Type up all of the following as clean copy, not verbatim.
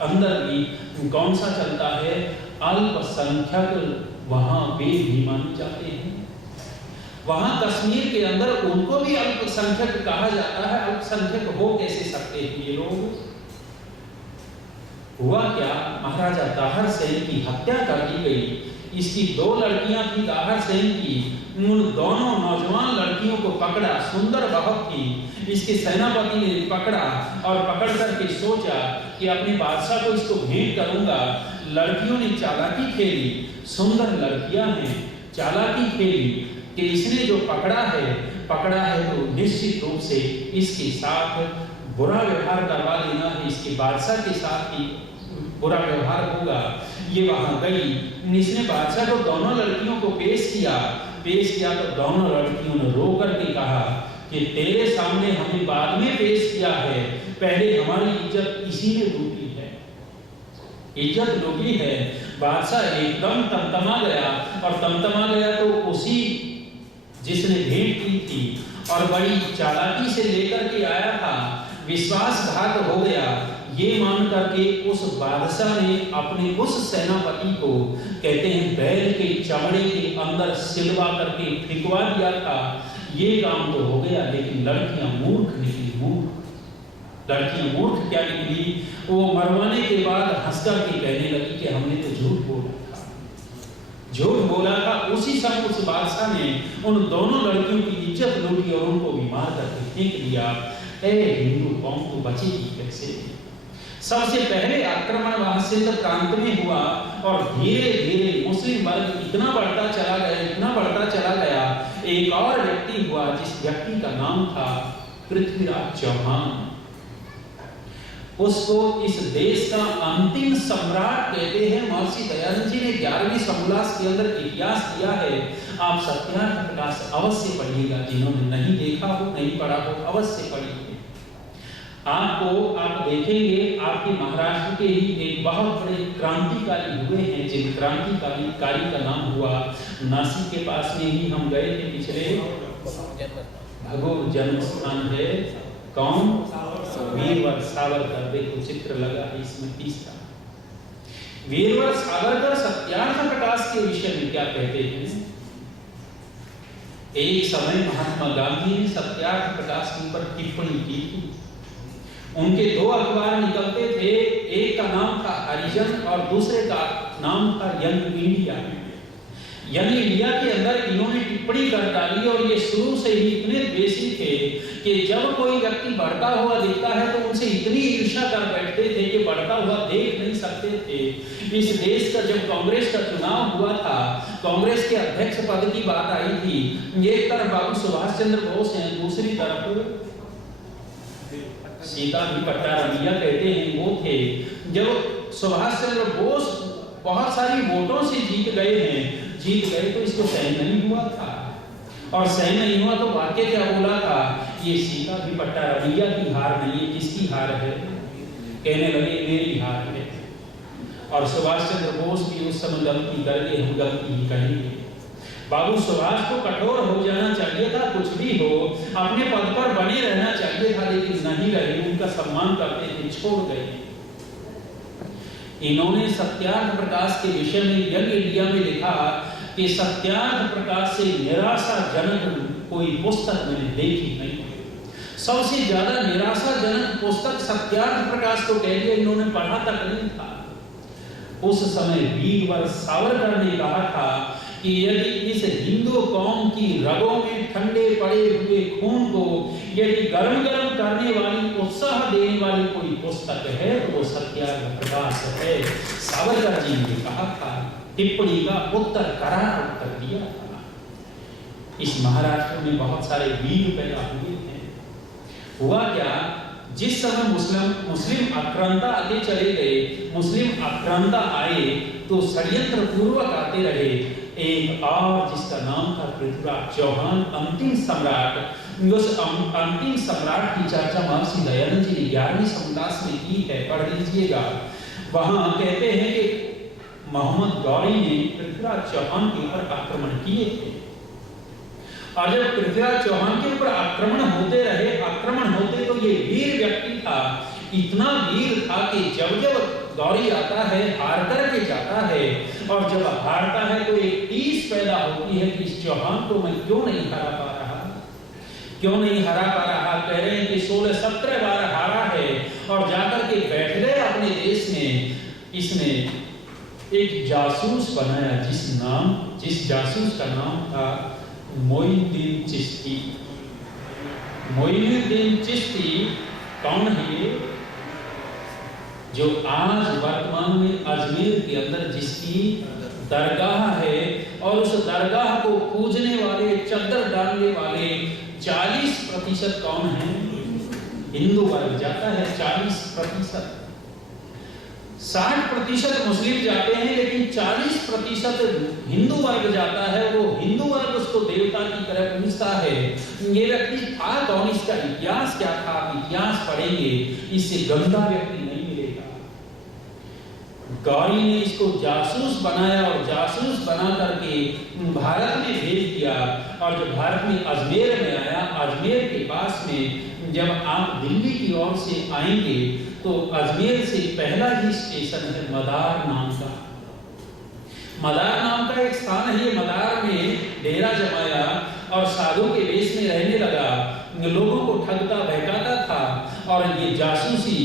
अंदर भी कौन सा चलता है? अल्पसंख्यक वहां वे भी माने जाते हैं। वहां कश्मीर के अंदर उनको भी अल्पसंख्यक कहा जाता है। अल्पसंख्यक हो कैसे सकते हैं ये लोग? हुआ क्या, महाराजा दाहर सेन की हत्या कर दी गई। इसकी 2 लड़कियां थी दाहर सेन की, उन दोनों नौजवान लड़कियों को पकड़ा, सुंदर बहुत थी। इसके सेनापति ने पकड़ा और पकड़ करके सोचा कि अपने बादशाह को इसको भेंट करूंगा। लड़कियों ने चालाकी खेली, सुंदर लड़कियां हैं, चालाकी खेली कि इसने जो पकड़ा है तो निश्चित रूप से इसके साथ बुरा व्यवहार करवा देना है, इसके बादशाह के साथ ही बुरा व्यवहार होगा। ये वहां गई, इसने बादशाह को दोनों लड़कियों को पेश किया तो दोनों लड़कियों ने रो करके कहा कि तेरे सामने हमें बाद में पेश किया है, पहले हमारी इज्जत इसी ने लूटी है, इज्जत लूटी है। बादशाह एकदम तमतमा गया तो उसी जिसने भेंट की थी और बड़ी चालाकी से लेकर के आया था, विश्वासघात हो गया। ये मान करके उस बादशाह ने अपने उस सेनापति को, कहते हैं, बैल के चमड़े के अंदर सिलवा करके फिकवा दिया था। ये काम तो हो गया, लेकिन लड़कियां मूर्ख निकली। लड़कियां मूर्ख क्या निकली? वो मरवाने के बाद हंस करके कहने लगी कि हमने तो झूठ बोला था। उसी समय उस बादशाह ने उन दोनों लड़कियों की इज्जत लूटी और उनको भी मार करके फेंक दिया। ए हिंदू कौम तो बचेगी कैसे? सबसे पहले आक्रमण वहां सिंध प्रांत में हुआ और धीरे धीरे मुस्लिम वर्ग इतना बढ़ता चला गया। एक और व्यक्ति हुआ जिस व्यक्ति का नाम था पृथ्वीराज चौहान। उसको इस देश का अंतिम सम्राट कहते हैं। महर्षि दयानंद जी ने 11वीं समोल्लास के अंदर इतिहास दिया है। आप सत्यार्थ प्रकाश अवश्य पढ़िएगा, जिन्होंने नहीं देखा हो, नहीं पढ़ा हो, अवश्य पढ़िए। आप देखेंगे, आपके महाराष्ट्र के ही एक बहुत बड़े क्रांतिकारी हुए हैं, जिन क्रांतिकारी का नाम हुआ, नासिक के पास में ही हम गए थे पिछले, भगोर जन्म स्थान है, कौन? वीरवर सावरकर। देखो चित्र लगा है इसमें तीसरा। वीरवर सावरकर सत्यार्थ प्रकाश के विषय में क्या कहते हैं? एक समय महात्मा गांधी ने सत्यार्थ प्रकाश के ऊपर टिप्पणी की थी। उनके 2 अखबार निकलते थे, एक का नाम था हरिजन और दूसरे का नाम था यंग इंडिया। यंग इंडिया के अंदर इन्होंने टिप्पणी कर डाली और ये शुरू से ही इतने द्वेषी थे कि जब कोई व्यक्ति बढ़ता हुआ दिखता है तो उनसे इतनी ईर्ष्या कर बैठते थे कि बढ़ता हुआ देख नहीं सकते थे। इस देश का जब कांग्रेस का चुनाव हुआ था, कांग्रेस के अध्यक्ष पद की बात आई थी, एक तरफ बाबू सुभाष चंद्र बोस हैं, दूसरी तरफ सीता भी पट्टारमिया कहते हैं वो थे। जब सुभाष चंद्र बोस बहुत सारी वोटों से जीत गए तो इसको सहन नहीं हुआ था, और सहन नहीं हुआ तो वाक्य क्या बोला था? ये सीता भी पट्टारमिया की हार नहीं है, किसकी हार है? कहने लगे मेरी हार है। और सुभाष चंद्र बोस भी उस समय गलती कर गए, हम गलती ही करेंगे। बाबू सुभाष को कठोर हो जाना चाहिए था, कुछ भी हो, अपने पद पर बने रहना चाहिए था, लेकिन नहीं रहे, उनका सम्मान करते थे, छोड़ गए। इन्होंने सत्यार्थ प्रकाश के विषय में यंग इंडिया में लिखा कि सत्यार्थ प्रकाश से निराशाजनक कोई पुस्तक मैंने देखी नहीं। सबसे ज्यादा निराशाजनक पुस्तक सत्यार्थ प्रकाश को कह दिया, इन्होंने पढ़ा तक नहीं था। उस समय वीरवर सावरकर ने कहा था कि यदि इस हिंदू कौम की रगों में ठंडे पड़े हुए खून को यदि गर्म करने वाली, उत्साह देने वाली कोई पुस्तक है तो वो सत्यार्थ प्रकाश है। सावरकर जी ने कहा था, टिप्पणी का करार उत्तर दिया था। इस महाराष्ट्र में बहुत सारे वीर पैदा हुए हैं। हुआ क्या, जिस समय मुस्लिम आक्रांता आगे चले गए, मुस्लिम आक्रांता आए तो षड्यंत्र पूर्वक आते रहे। एक और जिसका नाम था पृथ्वीराज चौहान, अंतिम सम्राट। उस अंतिम सम्राट की चर्चा महर्षि दयानंद जी ने 11वीं समोल्लास में की है, पढ़ लीजिएगा। वहां कहते हैं कि मोहम्मद गौरी ने पृथ्वीराज चौहान के ऊपर आक्रमण किए थे, और जब पृथ्वीराज चौहान के ऊपर आक्रमण होते तो ये वीर व्यक्ति था, इतना वीर था कि जब गौरी आता है हार करके जाता है, और जब हारता है तो एक टीस पैदा होती है कि इस चौहान को मैं क्यों नहीं हरा पा रहा, क्यों नहीं हरा पा रहा। कह रहे हैं कि 16-17 बार हारा है और जाकर के बैठ गए अपने देश में। इसने एक जासूस बनाया जिस जासूस का नाम था मोइनुद्दीन चिश्ती। मोइनुद्दीन चिश्ती कौन है? जो आज वर्तमान में अजमेर के अंदर जिसकी दरगाह है, और उस दरगाह को पूजने वाले, चद्दर डालने वाले 40% कौन है? हिंदू वर्ग जाता है 40%। 60% मुस्लिम जाते हैं, लेकिन 40% हिंदू वर्ग जाता है। वो हिंदू वर्ग उसको देवता की तरह पूजता है। ये व्यक्ति था कौन? इसका इतिहास क्या था? इतिहास पढ़ेंगे, इससे गंदा व्यक्ति नहीं मिलेगा। गौरी ने इसको जासूस बनाया और जासूस बना करके भारत में भेज दिया। और जब भारत में अजमेर में आया, अजमेर के पास में जब आप दिल्ली की ओर से आएंगे तो अजमेर से पहला ही स्टेशन है मदार नाम का। मदार नाम का एक स्थान है। मदार में डेरा जमाया और साधु के वेश में रहने लगा, लोगों को ठगता बहकाता था और ये जासूसी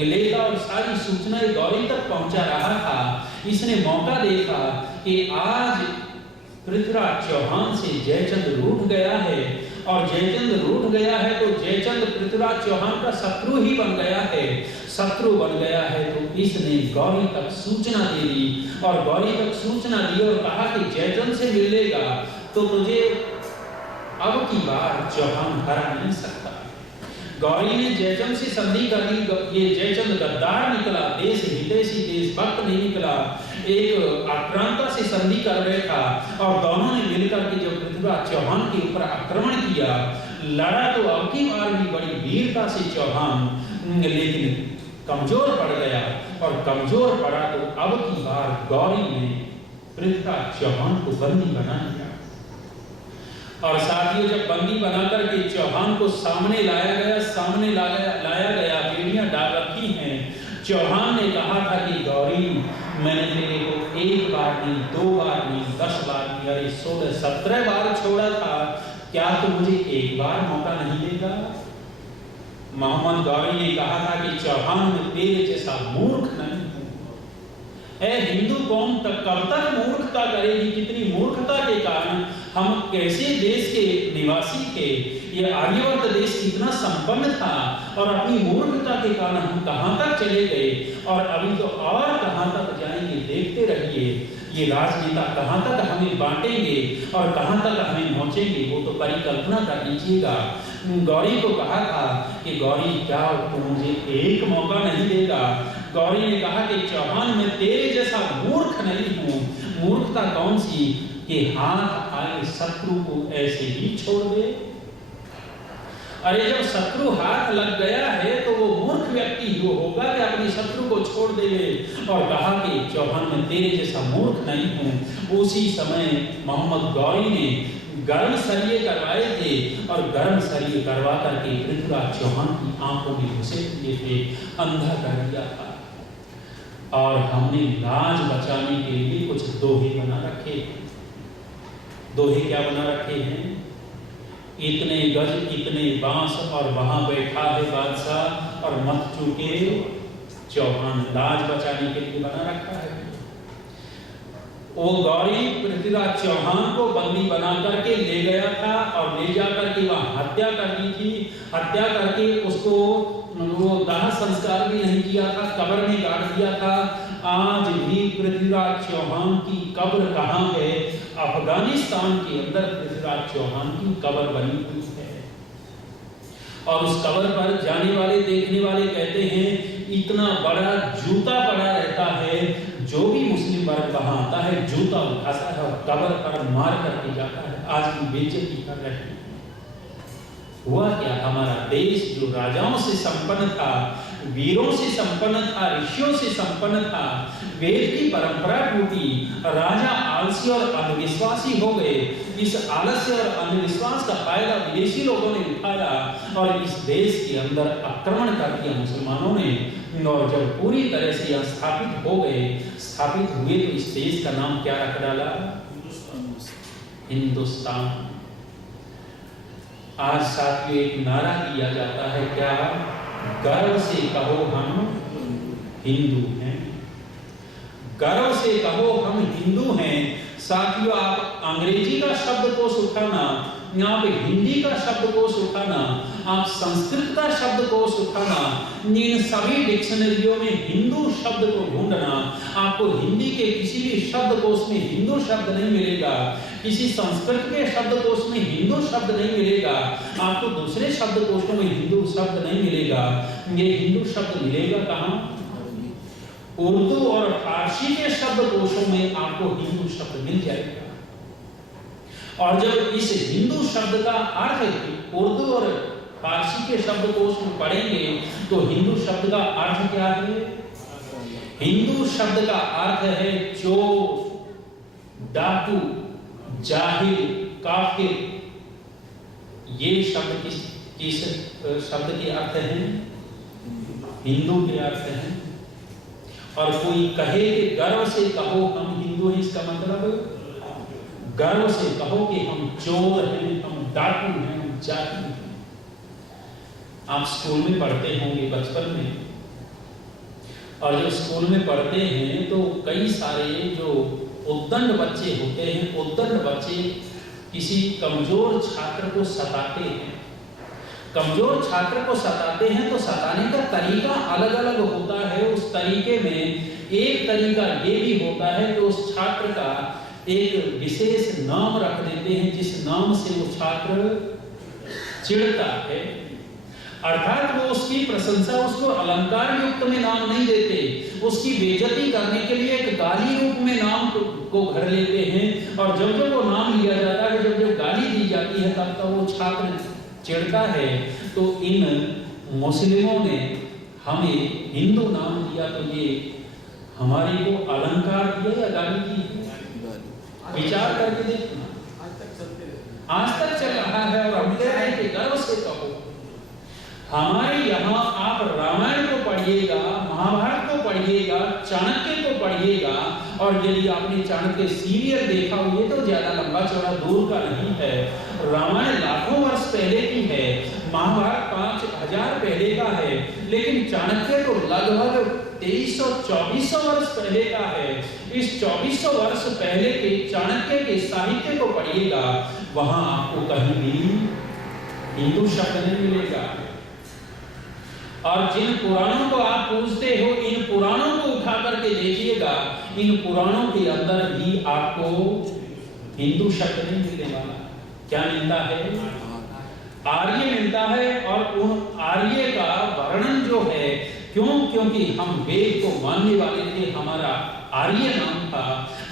लेता और सारी सूचनाएं गौरी तक पहुंचा रहा था। इसने मौका देखा कि आज पृथ्वीराज चौहान से जयचंद रूठ गया है, और जयचंद रूठ गया है तो जयचंद पृथ्वीराज चौहान का शत्रु ही बन गया है। शत्रु बन गया है तो इसने गौरी तक सूचना दे दी, और गौरी तक सूचना दी और कहा कि जयचंद से मिल लेगा तो तुझे अब की बार चौहान हरा नहीं सकता। गौरी ने जयचंद से संधि कर ली। ये जयचंद गद्दार निकला, देश हितैषी, देशभक्त नहीं निकला, एक आक्रांता से संधि कर बैठा। और दोनों ने मिलकर के जब पृथ्वीराज चौहान के ऊपर आक्रमण किया, लड़ा तो अब की बार भी बड़ी वीरता से चौहान, लेकिन कमजोर पड़ गया। और कमजोर पड़ा तो अब की बार गौरी ने पृथ्वीराज चौहान को बंदी बना लिया। और साथियों, जब बंदी बनाकर के चौहान को सामने लाया गया, बेड़ियां डाल रखी हैं। चौहान ने कहा था कि गौरी, मैंने तेरे को 1 बार नहीं, 2 बार नहीं, 10 बार नहीं, अरे 16-17 बार छोड़ा था, क्या तू मुझे 1 बार मौका नहीं देगा? मोहम्मद गौरी ने कहा था कि चौहान, में तेरे जैसा मूर्ख नहीं हूं। हिंदू कौम तक कब तक मूर्खता करेगी? कितनी मूर्खता के कारण हम कैसे देश के निवासी थे। ये आर्यवर्त देश कितना संपन्न था, और अपनी मूर्खता के कारण हम कहां तक चले गए, और अभी तो और कहां तक जाएंगे। देखते रहिए, ये राजनेता कहां तक हमें बांटेंगे और कहां तक हमें पहुंचेंगे, वो तो परिकल्पना कर लीजिएगा। गौरी को कहा था कि गौरी, क्या तू मुझे 1 मौका नहीं देगा? गौरी ने कहा कि चौहान, मैं तेरे जैसा मूर्ख नहीं हूं। मूर्खता कौन सी कि हाथ आए शत्रु को ऐसे ही छोड़ दे? अरे जब शत्रु हाथ लग गया है तो वो मूर्ख व्यक्ति ही होगा कि अपने शत्रु को छोड़ देवे। और कहा कि चौहान, मैं तेरे जैसा मूर्ख नहीं हूं। उसी समय मोहम्मद गौरी ने गर्म सरिये करवाए थे, और गर्म सरिये करवा करके पृथ्वीराज चौहान की आंखों में घुसे दिए थे, अंधा कर दिया था। और हमने लाज बचाने के लिए कुछ दोहे बना रखे। दोहे क्या बना रखे हैं? इतने गज इतने बांस और वहां बैठा है बादशाह, और मत चूके चौहान। लाज बचाने के लिए बना रखा है। वो गौरी पृथ्वीराज चौहान को बंदी बना करके ले गया था, और ले जाकर के वहां हत्या कर दी थी। हत्या करके उसको वो दाह संस्कार भी नहीं किया था, कब्र में गाड़ दिया था। आज भी पृथ्वीराज चौहान की कब्र कहाँ है? अफगानिस्तान के अंदर पृथ्वीराज चौहान की कब्र बनी हुई है। और उस कब्र पर जाने वाले, देखने वाले कहते हैं इतना बड़ा जूता पड़ा रहता है, जो भी मुस्लिम वर्ग वहां आता है जूता उठाता है और कब्र पर मार करके जाता है। आज की बेइज्जती कर रहे हैं। हुआ क्या? हमारा देश जो राजाओं से संपन्न था, वीरों से संपन्न था, ऋषियों से संपन्न था, वेद की परंपरा टूटी, राजा आलसी और अंधविश्वासी हो गए। इस आलस्य और अंधविश्वास का फायदा विदेशी लोगों ने उठाया और इस देश के अंदर आक्रमण कर दिया मुसलमानों ने। और जब पूरी तरह से यहाँ स्थापित हो गए, स्थापित हुए, तो इस देश का नाम क्या रख डाला? हिंदुस्तान। आज साथियों एक नारा दिया जाता है, क्या? गर्व से कहो हम हिंदू हैं। गर्व से कहो हम हिंदू हैं। साथियों आप अंग्रेजी का शब्दकोश उठाना, आप हिंदी का शब्दकोश उठाना, आप संस्कृत का शब्दकोश उठाना, इन सभी डिक्शनरियों में हिंदू शब्द को ढूंढना, आपको हिंदी के किसी भी शब्दकोश में हिंदू शब्द नहीं मिलेगा, किसी संस्कृत के शब्दकोश में हिंदू शब्द नहीं मिलेगा, आपको दूसरे शब्दकोशों में हिंदू शब्द नहीं मिलेगा। ये हिंदू शब्द मिलेगा कहाँ? उर्दू और फारसी के शब्दकोशों में आपको हिंदू शब्द मिल जाएगा। और जब इस हिंदू शब्द का अर्थ उर्दू और फारसी के शब्दकोश में पढ़ेंगे तो हिंदू शब्द का अर्थ क्या है? हिंदू शब्द का अर्थ है चोर, डाकू, जाहिल, काफिर। ये शब्द किस शब्द के अर्थ हैं? हिंदू के अर्थ हैं। और कोई कहे कि गर्व से कहो हम हिंदू हैं, इसका मतलब गर्व से कहो कि हम चोर हैं, हम डाकू हैं, हम जाहिल हैं। आप स्कूल में पढ़ते होंगे बचपन में, और जब स्कूल में पढ़ते हैं तो कई सारे जो उद्दंड बच्चे होते हैं, उद्दंड बच्चे किसी कमजोर छात्र को सताते हैं। कमजोर छात्र को सताते हैं तो सताने का तरीका अलग अलग होता है। उस तरीके में एक तरीका ये भी होता है कि उस छात्र का एक विशेष नाम रख देते हैं, जिस नाम से वो छात्र चिढ़ता है। अर्थात वो उसकी प्रशंसा, उसको अलंकार युक्त में नाम नहीं देते, उसकी बेइज्जती करने के लिए एक गाली रूप में नाम को घर लेते हैं। और जब जब वो नाम लिया जाता है, जब जब गाली दी जाती है, तब तब वो छात्र चिढ़ता है। तो इन मुस्लिमों ने हमें हिंदू नाम दिया, तो ये हमारी को अलंकार दिया या गाली दी? विचार करके देखना, आज तक चल रहा है। और हम कह रहे हैं कि गर्व से कहो। हमारे यहाँ आप रामायण को पढ़िएगा, महाभारत को पढ़िएगा, चाणक्य को पढ़िएगा, और यदि आपने चाणक्य सीरियल देखा हो, ये तो ज्यादा लंबा चौड़ा दूर का नहीं है। रामायण लाखों वर्ष पहले की है, महाभारत 5000 पहले का है, लेकिन चाणक्य को लगभग 2300-2400 वर्ष पहले का है। इस 2400 वर्ष पहले के चाणक्य के साहित्य को पढ़िएगा, वहां आपको कहीं भी हिंदू शब्द नहीं मिलेगा। और जिन पुराणों को आप पूछते हो, इन पुराणों को उठा करके देखिएगा, इन पुराणों के अंदर भी आपको हिंदू शब्द नहीं मिलेगा। क्या मिलता है? आर्य मिलता है। और उन आर्य का वर्णन जो है, क्योंकि हम वेद को मानने वाले थे, हमारा आर्य नाम था,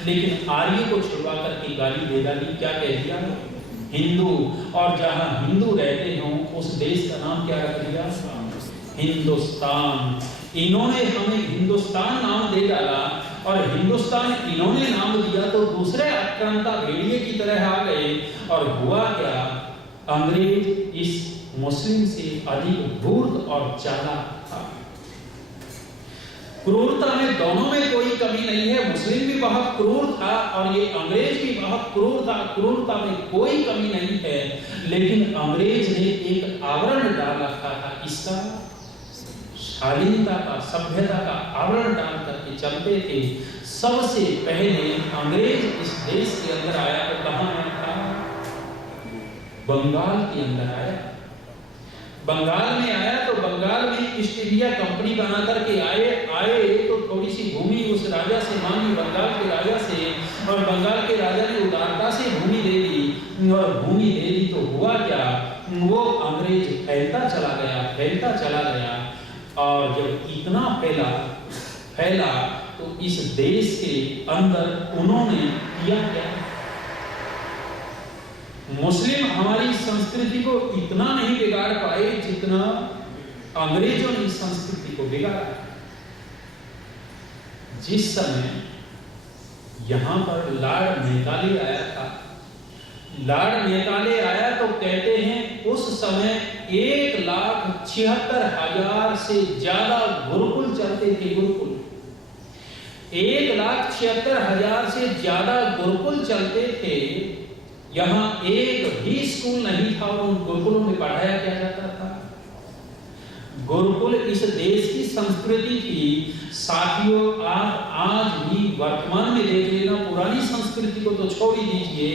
लेकिन आर्य को छुड़वा करके गाली दे डाली। क्या कह दिया? हिंदू। और जहां हिंदू रहते हो उस देश का नाम क्या रख दिया? हिंदुस्तान। इन्होंने हमें हिंदुस्तान नाम दे डाला, और हिंदुस्तान इन्होंने नाम दिया तो दूसरे आक्रांता भेड़िए की तरह आ गए। और हुआ क्या? अंग्रेज इस मुस्लिम से अधिक धूर्त और चालाक था। क्रूरता में दोनों में कोई कमी नहीं है। मुस्लिम भी बहुत क्रूर था और ये अंग्रेज भी बहुत क्रूर था, क्रूरता में कोई कमी नहीं है। लेकिन अंग्रेज ने एक आवरण डाल रखा था, इसका शालीनता का, सभ्यता का आवरण डाल करके चलते थे। सबसे पहले अंग्रेज इस देश के अंदर आया तो कहां आया था? बंगाल के अंदर आया। बंगाल में आया तो बंगाल में ईस्ट इंडिया कंपनी बना करके आए तो थोड़ी सी भूमि उस राजा से मांगी, बंगाल के राजा से, और बंगाल के राजा ने उदारता से भूमि दे दी। और भूमि दे दी तो हुआ क्या? वो अंग्रेज फैलता चला गया। और जब इतना फैला तो इस देश के अंदर उन्होंने किया क्या? मुस्लिम हमारी संस्कृति को इतना नहीं बिगाड़ पाए जितना अंग्रेजों ने इस संस्कृति को बिगाड़ा। जिस समय यहां पर लॉर्ड मैकाले आया था, लॉर्ड मेकाले आया तो कहते हैं उस समय 1,76,000 से ज्यादा गुरुकुल चलते थे। गुरुकुल 1,76,000 से ज्यादा गुरुकुल चलते थे। यहाँ एक भी स्कूल नहीं था और उन गुरुकुलों में पढ़ाया क्या जाता था। गुरुकुल इस देश की संस्कृति थी। साथियों, आप आज भी वर्तमान में देख लेना, पुरानी संस्कृति को तो छोड़ ही दीजिए,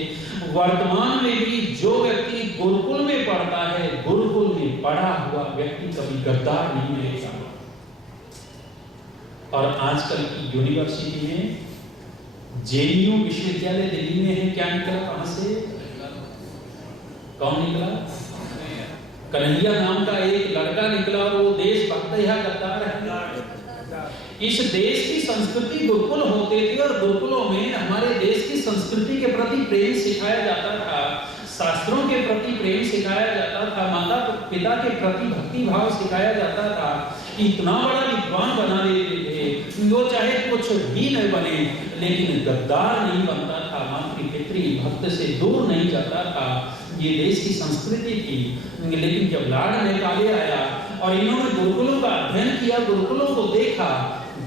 वर्तमान में भी जो व्यक्ति गुरुकुल में पढ़ता है, गुरुकुल में पढ़ा हुआ व्यक्ति कभी गद्दार नहीं रहेगा। और आजकल की यूनिवर्सिटी में जेएनयू विश्वविद्यालय दिल्ली में है, क्या निकला, कहां से, कौन निकला? कन्हैया नाम का एक लड़का निकला और वो देशभक्त या गद्दार है। इस देश की संस्कृति गुरुकुल होते थे और गुरुकुलों में हमारे देश की संस्कृति के प्रति प्रेम सिखाया जाता था, शास्त्रों के प्रति प्रेम सिखाया जाता था, माता पिता के प्रति भक्ति भाव सिखाया जाता था। इतना बड़ा विद्वान बना देते थे, वो चाहे कुछ भी न बने लेकिन गद्दार नहीं बनता था, मातृपितृ भक्त से दूर नहीं जाता था। ये देश की संस्कृति थी। लेकिन जब लॉर्ड मेकाले आया और इन्होंने गुरुकुलों का अध्ययन किया, गुरुकुलों को देखा,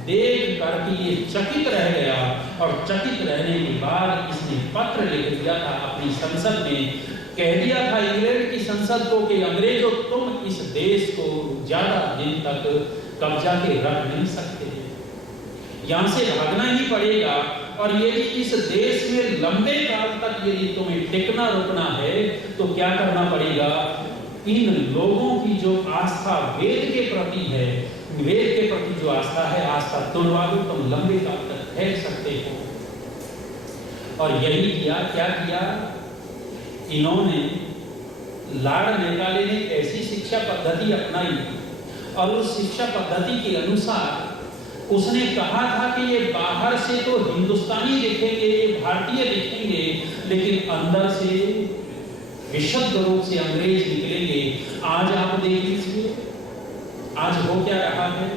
देख करके ये चकित रह गया और चकित रहने के बाद इसने पत्र लिख दिया था अपनी संसद में, कह दिया था इंग्लैंड की संसद को कि अंग्रेजों, तुम इस देश को ज्यादा दिन तक कब्जा के रख नहीं सकते, यहाँ से भागना ही पड़ेगा। और यदि इस देश में लंबे काल तक यदि तुम्हें टिकना रुकना है तो क्या करना पड़ेगा, इन लोगों की जो आस्था वेद के प्रति है, वेद के प्रति जो आस्था है, आस्था तोड़वा दो, तुम लंबे काल तक ठहर सकते हो। और यही किया। क्या किया इन्होंने, लॉर्ड मेकाले ने ऐसी शिक्षा पद्धति अपनाई और उस शिक्षा पद्धति के अनुसार उसने कहा था कि ये बाहर से तो हिंदुस्तानी दिखेंगे, भारतीय दिखेंगे, लेकिन अंदर से विशुद्ध रूप से अंग्रेज निकलेंगे। आज आप देख लीजिए आज हो क्या रहा है।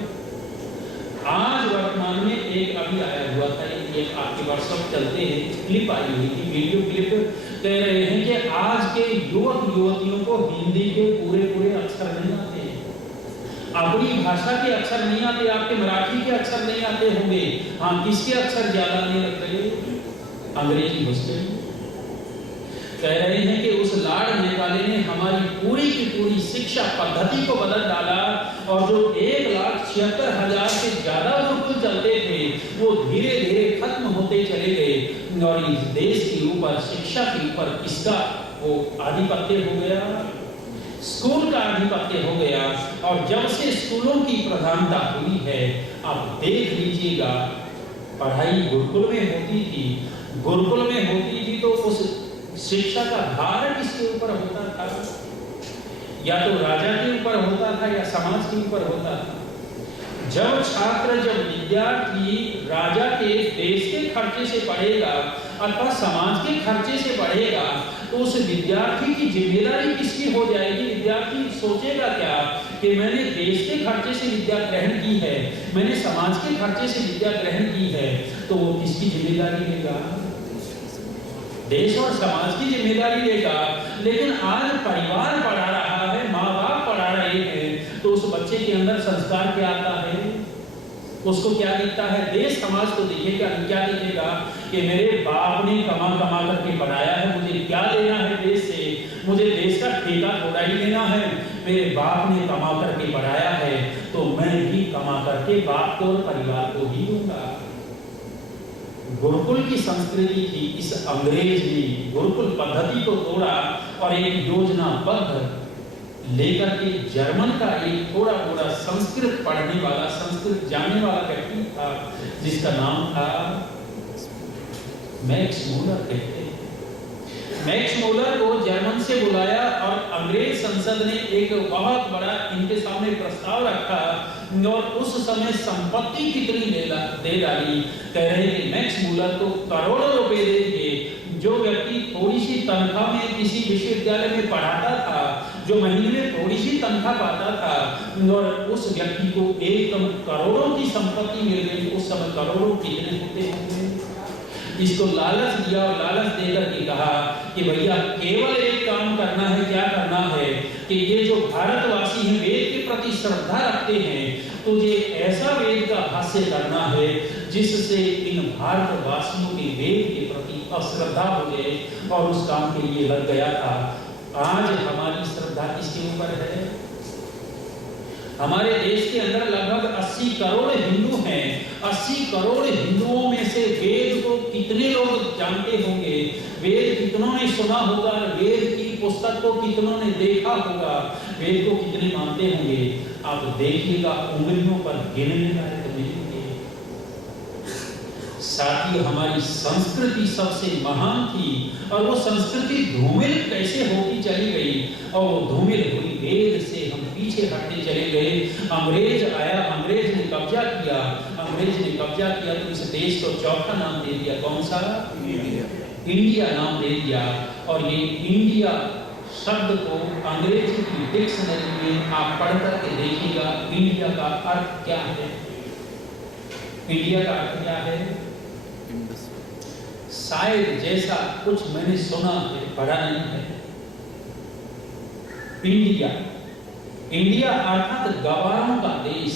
आज वर्तमान में एक अभी आया हुआ था, एक आपके व्हाट्सएप चलते हैं, क्लिप आई हुई थी, वीडियो क्लिप, कह रहे हैं कि आज के युवक युवतियों को हिंदी के पूरे अक्षर नहीं आते, अपनी भाषा के अक्षर नहीं आते, आपके मराठी के अक्षर नहीं आते होंगे। हाँ, किसके अक्षर ज्यादा नहीं लग रहे, अंग्रेजी घुस गई। कह रहे हैं कि उस लॉर्ड मेकाले ने हमारी पूरी की पूरी शिक्षा पद्धति को बदल डाला और जो 1,76,000 से ज्यादा गुरुकुल चलते थे वो धीरे धीरे खत्म होते चले गए और इस देश के ऊपर, शिक्षा के ऊपर किसका वो आधिपत्य हो गया, स्कूल का आधिपत्य हो गया। और जब से स्कूलों की प्रधानता हुई है, आप देख लीजिएगा, पढ़ाई गुरुकुल में होती थी, गुरुकुल में होती थी तो उस शिक्षा का भार किसके ऊपर होता था, या तो राजा के ऊपर होता था या समाज के ऊपर होता था। जब छात्र, जब विद्यार्थी राजा के, देश के खर्चे से पढ़ेगा अथवा समाज के खर्चे से पढ़ेगा तो उस विद्यार्थी की जिम्मेदारी किसकी हो जाएगी। विद्यार्थी सोचेगा क्या कि मैंने देश के खर्चे से विद्या ग्रहण की है, मैंने समाज के खर्चे से विद्या ग्रहण की है, तो वो किसकी जिम्मेदारी लेगा, देश और समाज की जिम्मेदारी लेगा। लेकिन आज परिवार पढ़ा रहा है, माँ बाप पढ़ा रहे हैं, तो उस बच्चे के अंदर संस्कार क्या आता है, उसको क्या दिखता है, देश समाज को दिखेगा, क्या दिखेगा कि मेरे बाप ने कमा करके पढ़ाया है, मुझे क्या लेना है देश से, मुझे देश का ठेका थोड़ा ही लेना है, मेरे बाप ने कमा करके पढ़ाया है तो मैं भी कमा करके बाप को और परिवार को ही दूंगा। गुरुकुल की संस्कृति थी, इस अंग्रेज ने गुरुकुल पद्धति को तोड़ा और एक योजनाबद्ध लेकर के जर्मन का एक थोड़ा संस्कृत पढ़ने वाला, संस्कृत जानने वाला व्यक्ति था जिसका नाम था मैक्स मूलर। कहते हैं मैक्स मूलर को जर्मन से बुलाया और अंग्रेज संसद ने एक बहुत बड़ा इनके सामने प्रस्ताव रखा और उस समय संपत्ति कितनी दे डाली। कह रहे कि मैक्स मूलर को करोड़ों रुपए देंगे जो व्यक्ति थोड़ी सी तनख्वाह में किसी विश्वविद्यालय में पढ़ाता था, जो महीने में थोड़ी सी तनख्वाह पाता था, और उस व्यक्ति को एकदम करोड़ों की संपत्ति मिल गई। उस समय करोड़ों कितने होते होंगे, इसको लालच दिया और लालच देकर के कहा कि भैया केवल एक काम करना है। क्या करना है कि ये जो भारतवासी हैं वेद के प्रति श्रद्धा रखते हैं, तुझे ऐसा वेद का भाष्य करना है जिससे इन भारतवासियों के वेद के प्रति अश्रद्धा हो जाए, और उस काम के लिए लग गया था। आज हमारी श्रद्धा किसके ऊपर है? हमारे देश के अंदर लगभग 80 करोड़ हिंदू हैं। 80 करोड़ हिंदुओं में से वेद को कितने लोग जानते होंगे? वेद कितनों ने सुना होगा? वेद की पुस्तक को कितनों ने देखा होगा? वेद को कितने मानते होंगे? आप देखिएगा, उंगलियों पर गिनने लायक नहीं होंगे। साथ हमारी संस्कृति सबसे महान थी, और वो संस्कृति धूमिल कैसे होती चली गई, और वो धूमिल हुई वेद से हम पीछे हटते चले गए। अंग्रेज आया, अंग्रेज ने कब्जा किया, अंग्रेज ने कब्जा किया तो इस देश को चौथा नाम दे दिया। कौन सा? इंडिया नाम दे दिया। और ये इंडिया शब्द को अंग्रेजी की डिक्शनरी में आप पढ़ करके देखिएगा, इंडिया का अर्थ क्या है? इंडिया का अर्थ क्या है? शायद जैसा कुछ मैंने सुना है, पढ़ा नहीं है। इंडिया, इंडिया अर्थात गंवारों का देश,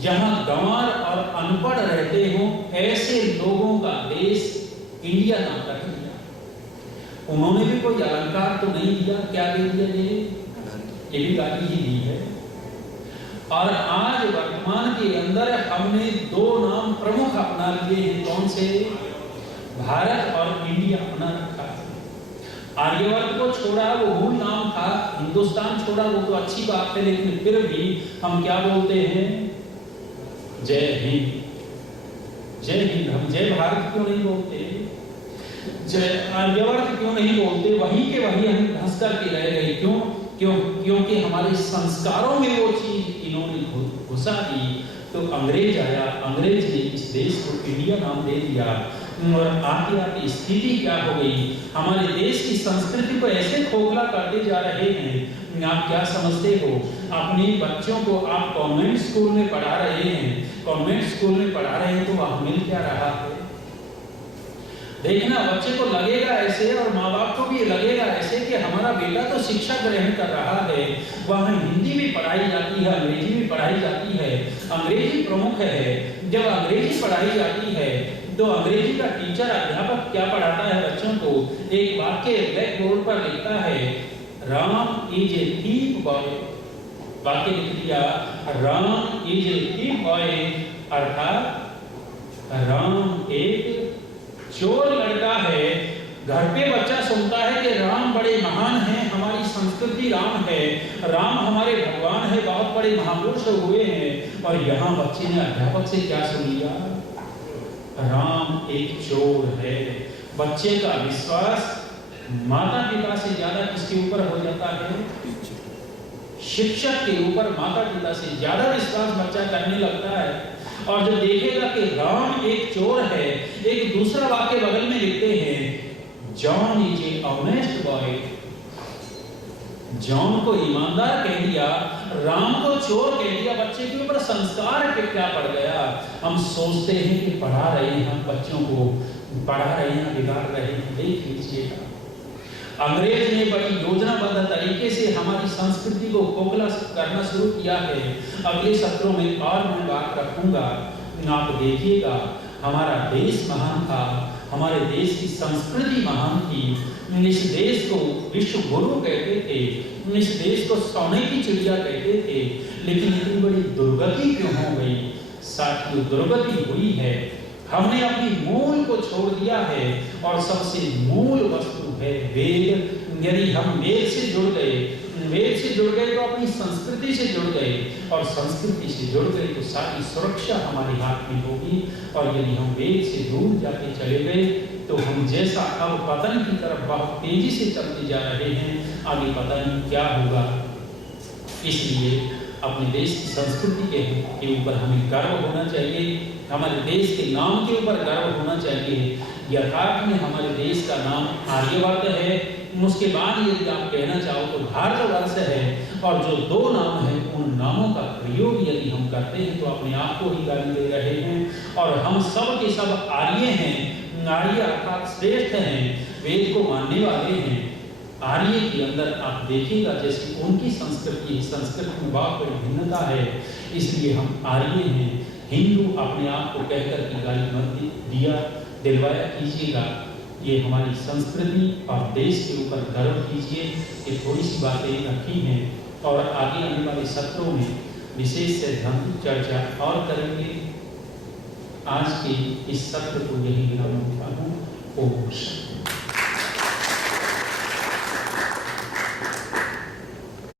जहां गंवार और अनपढ़ रहते हो ऐसे लोगों का देश इंडिया नाम रख दिया। उन्होंने भी कोई अलंकार तो नहीं दिया, क्या दे दिया? ये भी गाली ही दी है। और आज वर्तमान के अंदर हमने दो नाम प्रमुख अपना लिए हैं। कौन से? भारत और इंडिया अपना रखा। आर्यवर्त को छोड़ा, वो मूल नाम था। हिंदुस्तान छोड़ा, वो तो अच्छी बात है, लेकिन फिर भी हम क्या बोलते हैं? जय हिंद, जय हिंद। हम जय भारत क्यों नहीं बोलते? जय आर्यवर्त क्यों नहीं बोलते? वहीं के वहीं हम धंस करके रह गए। क्योंकि हमारे संस्कारों में वो चीज इन्होंने घुसा दी। तो अंग्रेज आया, अंग्रेज ने इस देश को इंडिया नाम दे दिया। और आगे आगे स्थिति क्या हो गई? हमारे देश की संस्कृति को ऐसे खोखला करते जा रहे हैं। आप क्या समझते हो? अपने बच्चों को आप कॉन्वेंट स्कूल में पढ़ा रहे हैं, कॉन्वेंट स्कूल में पढ़ा रहे हैं, तो वहां मिल क्या रहा है? देखना, बच्चे को लगेगा ऐसे, और माँ बाप को भी लगेगा ऐसे कि हमारा बेटा तो शिक्षा ग्रहण कर रहा है, वहाँ हिंदी भी पढ़ाई जाती है, अंग्रेजी भी पढ़ाई जाती है, अंग्रेजी प्रमुख है। जब अंग्रेजी पढ़ाई जाती है तो अंग्रेजी का टीचर, अध्यापक क्या पढ़ाता है बच्चों को? एक वाक्य ब्लैक बोर्ड पर लिखता है, Ram is a thief boy. वाक्य लिख दिया, Ram is a thief boy, अर्थात राम एक चोर लड़का है। घर पे बच्चा सुनता है कि राम बड़े महान हैं, हमारी संस्कृति राम है, राम हमारे भगवान है, बहुत बड़े महापुरुष हुए हैं। और यहाँ बच्चे ने अध्यापक से क्या सुन लिया? राम एक चोर है। बच्चे का विश्वास माता पिता से ज्यादा किसके ऊपर हो जाता है? शिक्षक के ऊपर, माता पिता से ज्यादा विश्वास बच्चा करने लगता है। और जब देखेगा कि राम एक चोर है, एक दूसरा वाक्य बगल में लिखते हैं, John is a honest boy. John को ईमानदार कह दिया, राम को चोर कह दिया। बच्चे के ऊपर संस्कार पे क्या पड़ गया? हम सोचते हैं कि पढ़ा रहे हैं, हम बच्चों को पढ़ा रहे हैं, बिगाड़ रहे हैं। देख लीजिएगा, अंग्रेज ने बड़ी योजनाबद्ध तरीके से हमारी संस्कृति को खोखला करना शुरू किया है। अगले सत्रों में और मैं बात रखूंगा। आप देखिएगा, हमारा देश महान था, हमारे देश की संस्कृति महान थी। इस देश को विश्व गुरु कहते थे, इस देश को सोने की चिड़िया कहते थे। लेकिन इतनी बड़ी दुर्गति क्यों हो गई? साथियों, दुर्गति हुई है, हमने अपनी मूल को छोड़ दिया है, और सबसे मूल वस्तु है वेद। यदि हम वेद से जुड़ गए, वेद से जुड़ गए तो अपनी संस्कृति से जुड़ गए, और संस्कृति से जुड़ गए तो सारी सुरक्षा हमारे हाथ में होगी। और यदि हम वेद से दूर जाके चले गए तो हम जैसा अब पतन की तरफ बहुत तेजी से चलते जा रहे हैं, आगे पता नहीं क्या होगा। इसलिए अपने देश की संस्कृति के ऊपर हमें गर्व होना चाहिए, हमारे देश के नाम के ऊपर गर्व होना चाहिए। यथार्थ में हमारे देश का नाम आर्यवर्त है, उसके बाद यदि आप कहना चाहो तो भारतवर्ष है। और जो दो नाम हैं, उन नामों का प्रयोग यदि हम करते हैं तो अपने आप को ही गाली दे रहे हैं। और हम सब के सब आर्य हैं, आर्य अर्थात श्रेष्ठ हैं, वेद को मानने वाले हैं। आर्य के अंदर आप देखिएगा जैसे उनकी संस्कृति में बहुत बड़ी भिन्नता है, इसलिए हम आर्य हैं। हिंदू अपने आप को कहकर के गाली मत दिलवाया कीजिएगा। ये हमारी संस्कृति और देश के ऊपर गर्व कीजिए। ये थोड़ी सी बातें रखी हैं और आगे आने वाले सत्रों में विशेष सैद्धांतिक चर्चा और करेंगे। आज के इस सत्र को यही विराम देता हूँ। ओम शांति।